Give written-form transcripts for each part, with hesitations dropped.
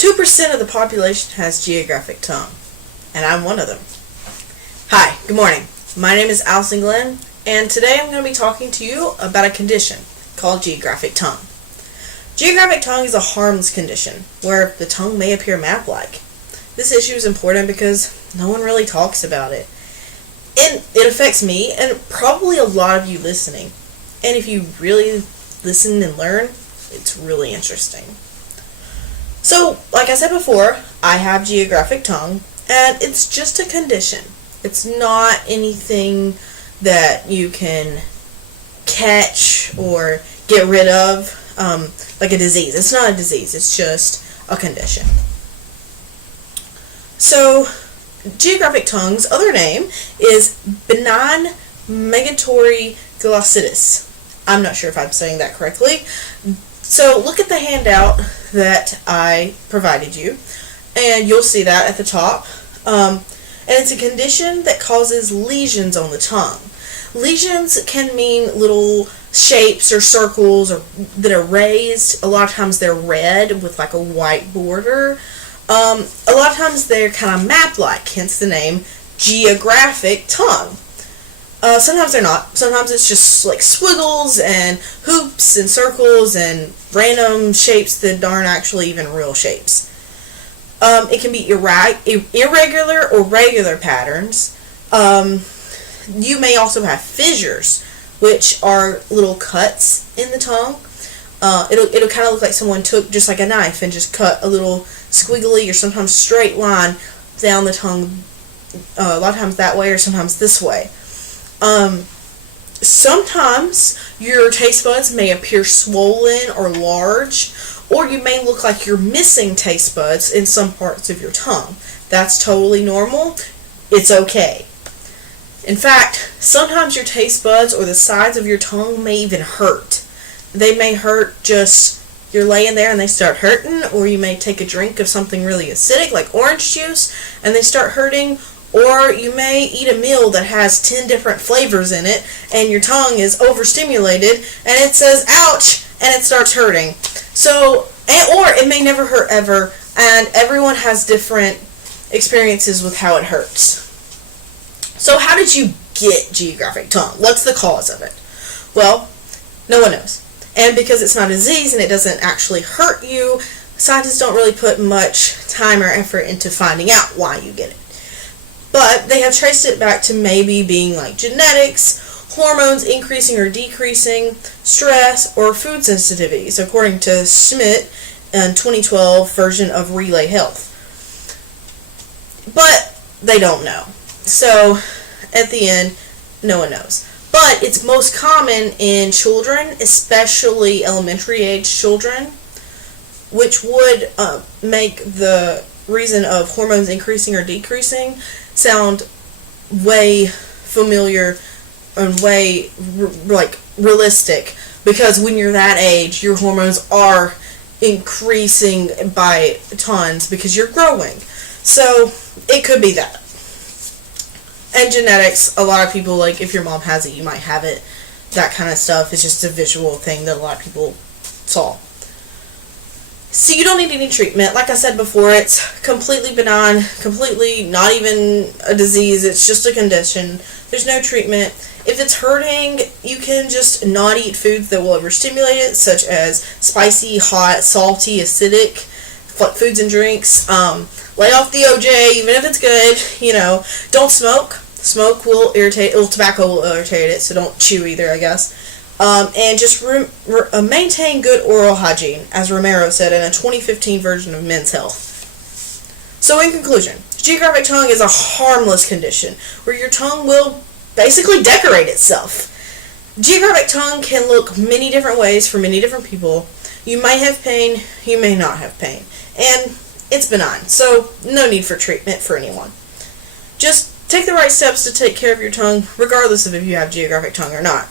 2% of the population has geographic tongue, and I'm one of them. Hi, good morning. My name is Allison Glenn, and today I'm going to be talking to you about a condition called geographic tongue. Geographic tongue is a harmless condition where the tongue may appear map-like. This issue is important because no one really talks about it. And it affects me and probably a lot of you listening. And if you really listen and learn, it's really interesting. So, like I said before, I have geographic tongue, and it's just a condition. It's not anything that you can catch or get rid of, like a disease. It's not a disease, it's just a condition. So, geographic tongue's other name is benign migratory glossitis. I'm not sure if I'm saying that correctly. So look at the handout that I provided you, and you'll see that at the top. And it's a condition that causes lesions on the tongue. Lesions can mean little shapes or circles that are raised. A lot of times they're red with like a white border. A lot of times they're kind of map-like, hence the name geographic tongue. Sometimes they're not. Sometimes it's just like squiggles and hoops and circles and random shapes that aren't actually even real shapes. It can be irregular or regular patterns. You may also have fissures, which are little cuts in the tongue. It'll kind of look like someone took just like a knife and just cut a little squiggly or sometimes straight line down the tongue. A lot of times that way or sometimes this way. Sometimes your taste buds may appear swollen or large, or you may look like you're missing taste buds in some parts of your tongue. That's totally normal. It's okay. In fact, sometimes your taste buds or the sides of your tongue may even hurt. They may hurt just, you're laying there and they start hurting, or you may take a drink of something really acidic like orange juice and they start hurting. Or you may eat a meal that has 10 different flavors in it and your tongue is overstimulated and it says ouch and it starts hurting. So, or it may never hurt ever, and everyone has different experiences with how it hurts. So how did you get geographic tongue? What's the cause of it? Well, no one knows. And because it's not a disease and it doesn't actually hurt you, scientists don't really put much time or effort into finding out why you get it. But they have traced it back to maybe being like genetics, hormones increasing or decreasing, stress, or food sensitivities, according to Schmidt in 2012 version of Relay Health. But they don't know. So at the end, no one knows. But it's most common in children, especially elementary age children, which would make the reason of hormones increasing or decreasing sound way familiar and way realistic, because when you're that age your hormones are increasing by tons because you're growing. So it could be that. And genetics, a lot of people, like if your mom has it you might have it. That kind of stuff is just a visual thing that a lot of people saw. So you don't need any treatment. Like I said before, it's completely benign, completely not even a disease. It's just a condition. There's no treatment. If it's hurting, you can just not eat foods that will overstimulate it, such as spicy, hot, salty, acidic foods and drinks. Lay off the OJ, even if it's good. Don't smoke. Smoke will irritate. Tobacco will irritate it, so don't chew either, I guess. And just maintain good oral hygiene, as Romero said in a 2015 version of Men's Health. So in conclusion, geographic tongue is a harmless condition where your tongue will basically decorate itself. Geographic tongue can look many different ways for many different people. You may have pain, you may not have pain. And it's benign, so no need for treatment for anyone. Just take the right steps to take care of your tongue, regardless of if you have geographic tongue or not.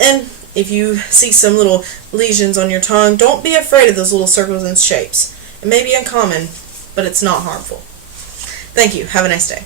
And if you see some little lesions on your tongue, don't be afraid of those little circles and shapes. It may be uncommon, but it's not harmful. Thank you. Have a nice day.